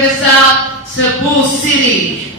Rizal, Cebu City.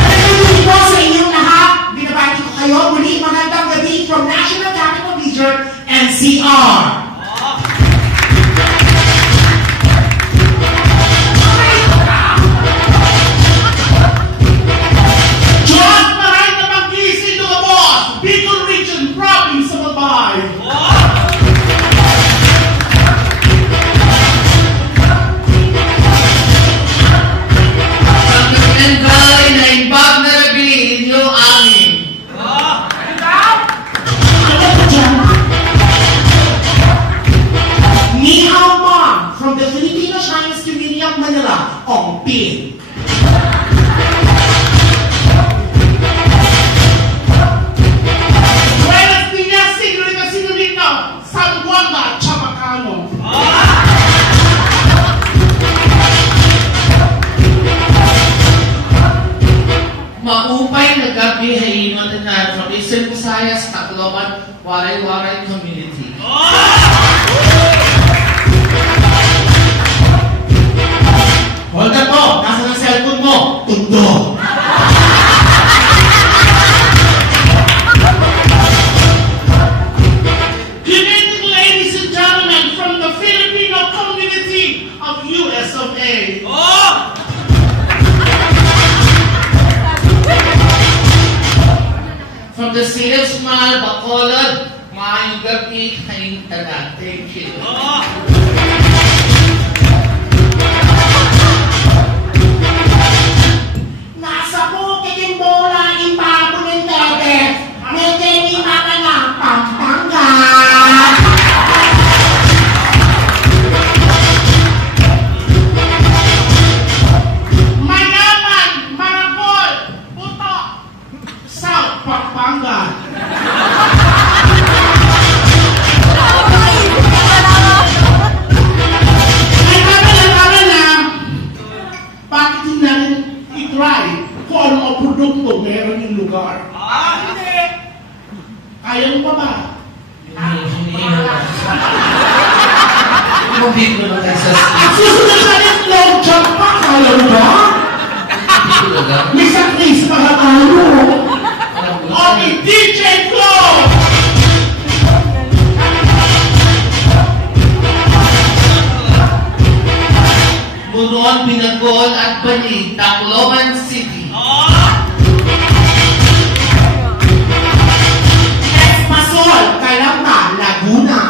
Hello po sa inyong lahat. Binabati ko kayo. Muli magandang gabi from National Capital Region, NCR. Maupay na gabi haimon na from Eastern Visayas, Tacloban, Waray-Waray Community. Hold up po! Nasa ng cellphone mo? Tundo! Good evening, ladies and gentlemen, from the Filipino community of US of A. From the city of Sumal, Bacolod, maayong gabi kayong tanan. Thank you. Nasa bukid yung bola, ipapon ng tete. May teni maka na Pampanga. Mayaman, Maragol, Puto, South Pampanga. Ay, kami lang. Bakit hindi namin i-try kung ano ang produkto meron yung lugar? Hindi. Kaya mo pa ba? Hindi ko naman sa At susunod na yung long jump pa, kaya mo ba? May sakris pa ka tayo. Okay, DJ Flow! Bunuan, Binagol at Bani, Tacloban City. Espasol, Calamba, Laguna.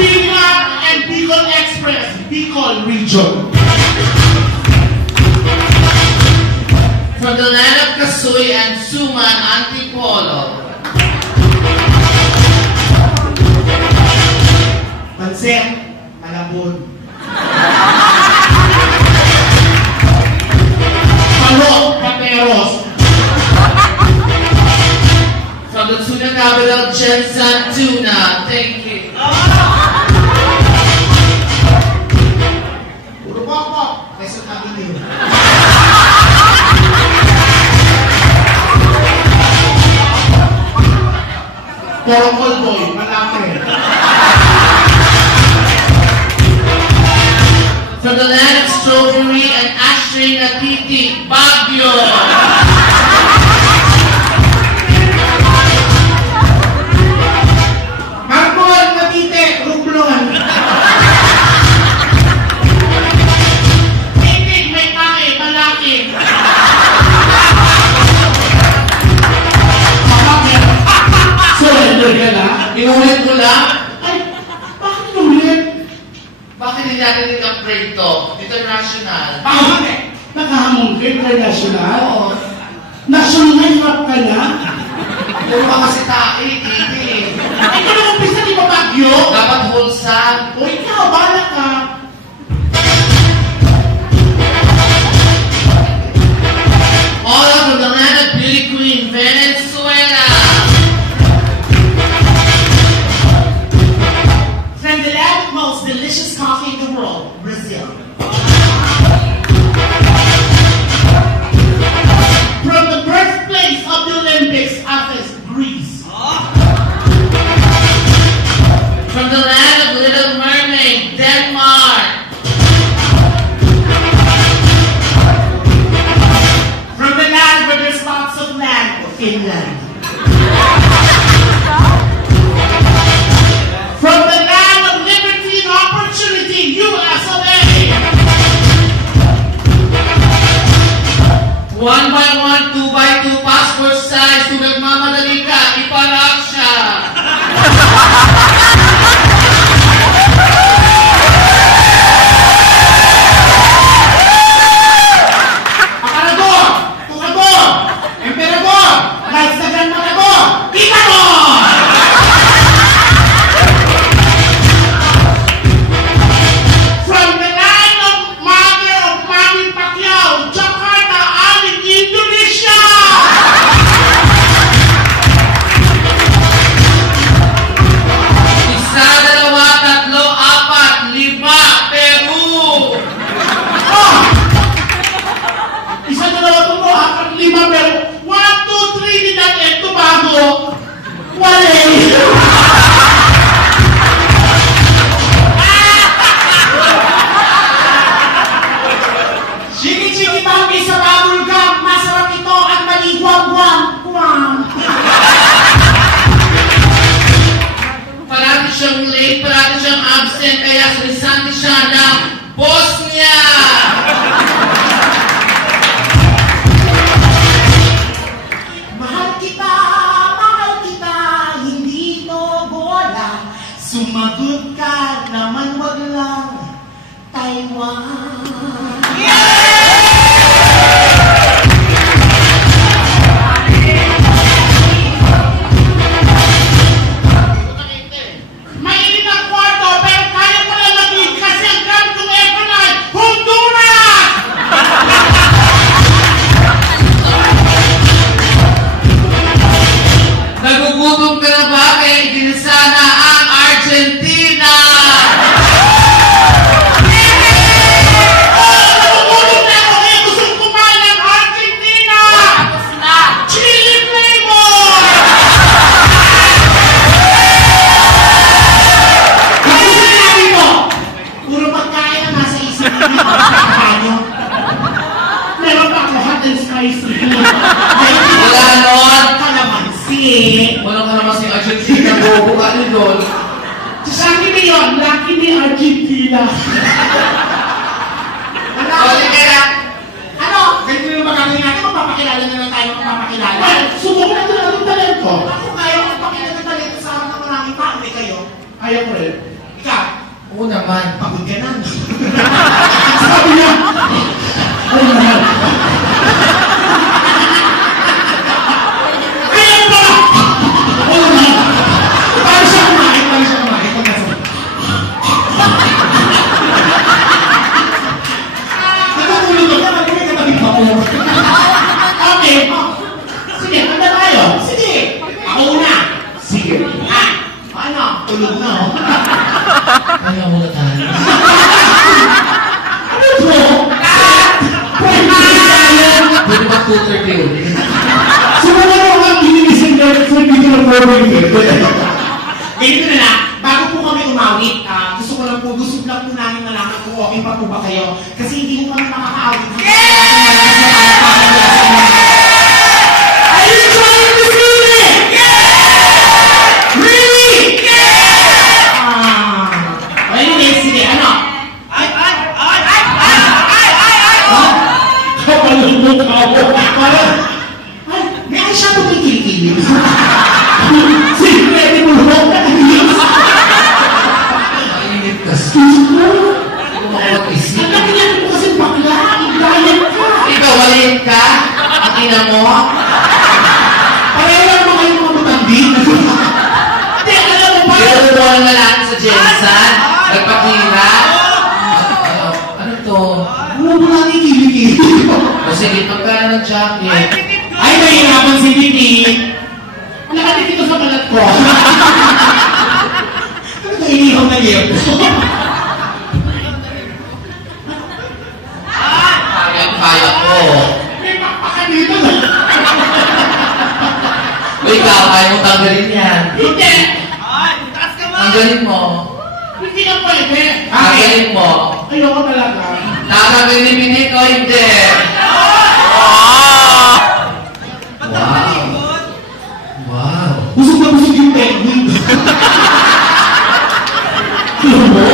Bicol and Bicol Express, Bicol Region. From the land of Kasuy and Suman, Antipolo. Pansin, Malabon. Palok, Pateros. From the tuna capital, Jensen Tuna. Thank you. Puro pokpok, Quezon Avenue. Porokol Boy, Malapit. From the land of strawberry and ashtray Natiti, Baguio. Marcol, Cavite, Rublon. Titig, may kae, malaki. Surrender ka na? Inulit ko lang. Ay, bakit inulit? Bakit hindi natin i-upgrade to? International. Bakit? Nakahamon ka international? Oo. National rap ka na? Puro ka kasi tae, titi. Ito na umpisa di ba Baguio? Dapat wholesome. O ikaw, bala ka. All from the land of Beauty Queen, Venezuela. From the land of most delicious coffee in the world, Brazil. From the birthplace of the Olympics, Athens, Greece. Finland. From the land of liberty and opportunity, US of A. One by one, two by two, passport size. Kung nagmamadali ka, iparap siya. Akarador! Tukador! Emperador! Kahit sa Granmador! Itanor! From the land of mother of Manny Pacquiao, Jakarta, Aling, Indonesia! Isa, dalawa, tatlo, apat, lima, Peru. Oh! Isa, dalawa, tatlo, apat, lima, pero 1, 2, 3, Trinidad and Tobago! Wale! Chiki-chiki bambi sa bubble gum, masarap ito at maliguam-guam. Guam! Parati siyang late, parati siyang absent, kaya salisante siya ng Bosnia. Mahal kita, hindi to bola. Sumagot ka naman, wag lang Taiwan. Mainit ang kwarto, pero kaya ko lang mag-lead kasi ang gamit kong aircon ay Honduras! Nagugutom ka na ba? Kaya itinisa na ang Argentina. Nagugutom na ako kaya gusto kong kumain ng Argentina! Chili flavor! Ano sinabi mo? Puro pagkain ang nasa isip mo. Ano? Meron pa ako hot and spicy. Wala nun. Kalamansi. Walang ka naman si Argentina. Bobo ka ni doon. Sa akin na yun, lucky ni Argentina. Sorry ka na. Ano? Ganito yung magagawin natin, magpapakilala na lang tayo magpapakilala. Well, subukan natin ang talento. Ako kaya magpakilala ng talento sa harap ng maraming tao, may kayo. Ayaw ko rin. Ikaw, Oo naman. pagod ka na. Sabi niya, ay naman. Ayaw mo pala! Oo naman. Paano siya kumain? Natutulog ka na, may katabing pa po. Okay. Sige, handa tayo. Sige. Ako una. Sige. Ano? Tulog na, oh. Ayaw mo na tayo. Ano po? Pwede ba 2:30 ulit? Sumunod mo ang ginising na sa video ng Forbing. Ganito na lang, bago po kami umawit, gusto lang po namin malaman kung okay pa po ba kayo. Kasi hindi ko kami makaka-awit. Are you trying to see me? Really? Anyway, sige, ano? Kapalong mukha mo. Parang, may ay siya tumikikilig. Sige, mo lang na Mainit kasi. Ang laki niya mo kasi bakla, iglayan ka. Ikaw, walin ka? Ang ina mo? Pareho lang mga yung mga matanding. Hindi, alam mo ba? Pinatutuan na lang sa Jensen. Nagpakila. Ano to? Ano mo lang ikilig-ilig? O sige, pagkala ng jacket. Ay, mahirapan si Titi. Nakadikit ito sa balat ko. Ano ito, inihaw na liyo? Kaya ko. May pakpakan dito. O ikaw, kaya mo tanggalin yan. Hindi! Tanggalin mo. Hindi ka pwede. Tanggalin mo. Ayoko talaga. Tatanggalin ni Pinit o hindi? Wow. Alam mo?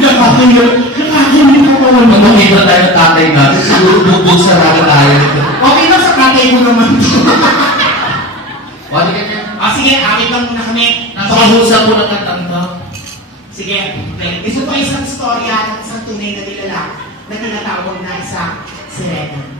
Nakakahiyo ka pa naman. Pag makita tayo ng tatay natin, siguro bugbog sa raga tayo. Okay lang sa tatay mo naman. Wali ka niya. Sige, awit lang muna kami. Nakahusa po lang ang tanda. Sige, okay. Ito po isang storya ng isang tunay na nilalang na tinatawag na isang sirena.